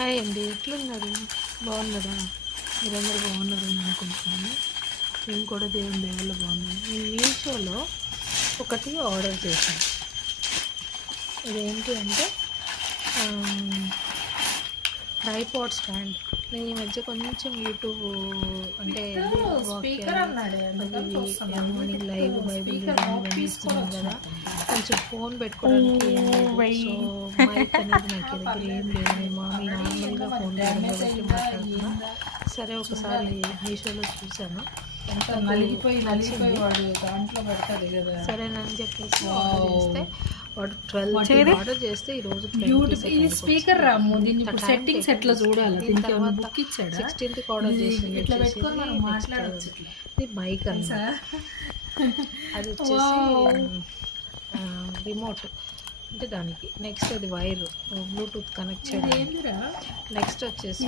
Hi అండి, ఎట్లున్నారు? బాగున్నారా? మీరందరూ బాగున్నారని అనుకుంటున్నాను. నేను కూడా దేవుని దయ వల్ల బాగున్నాను. నేను మీషోలో ఒకటి ఆర్డర్ చేశాను. ఇదేంటి అంటే ట్రైపాడ్ స్టాండ్. నేను ఈ మధ్య కొంచెం యూట్యూబ్ అంటే మార్నింగ్ లైవ్ బైబిల్ ఇవన్నీ ఇస్తున్నాను కదా, కొంచెం ఫోన్ పెట్టుకోవడానికి మైక్ అనేది నాకు దగ్గర ఏం లేదు. నేను నార్మల్గా ఫోన్ పెట్టి మాట్లాడుతున్నా. సరే ఒకసారి మీషోలో చూశాను, సరేనని చెప్పేసి ఆర్డర్ చేస్తే వాడు 12 ఆర్డర్ చేస్తే ఈరోజు స్పీకర్ రాము. దీన్ని ఇప్పుడు సెట్టింగ్స్ ఎట్లా చూడాలి? 16th ఆర్డర్ చేసింది. ఇది మైక్ అన్నమాట. అది వచ్చేసి రిమోట్ అంటే దానికి. నెక్స్ట్ అది వైర్ బ్లూటూత్ కనెక్ట్ చేయడం. నెక్స్ట్ వచ్చేసి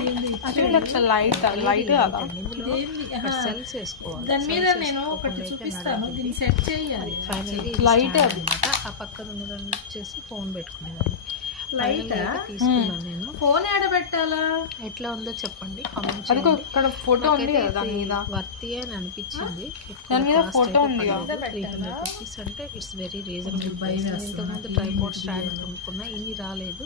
సెల్స్ వేసుకోవాలి. దాని మీద నేను ఒకటి చూపిస్తాను, దీన్ని సెట్ చేయాలి. ఫైనల్గా అనమాట. ఆ పక్కన ఉన్నదాన్ని వచ్చేసి ఫోన్ పెట్టుకునేదాన్ని. లైట్ తీసుకున్నాను నేను. ఫోన్ ఆడబెట్టాలా? ఎట్లా ఉందో చెప్పండి, కామెంట్ చేయండి. ఇక్కడ ఫోటో ఉంది కదా, దాని మీద వర్తి అని అనిపించింది. దాని మీద ఫోటో ఉంది కదా. 300 రూపీస్ అంటే ఇట్స్ వెరీ రీజనబుల్ ప్రైస్. ఇంతకుముందు ట్రైపాడ్ స్టాండ్ కొనుక్కున్నా, ఇన్ని రాలేదు.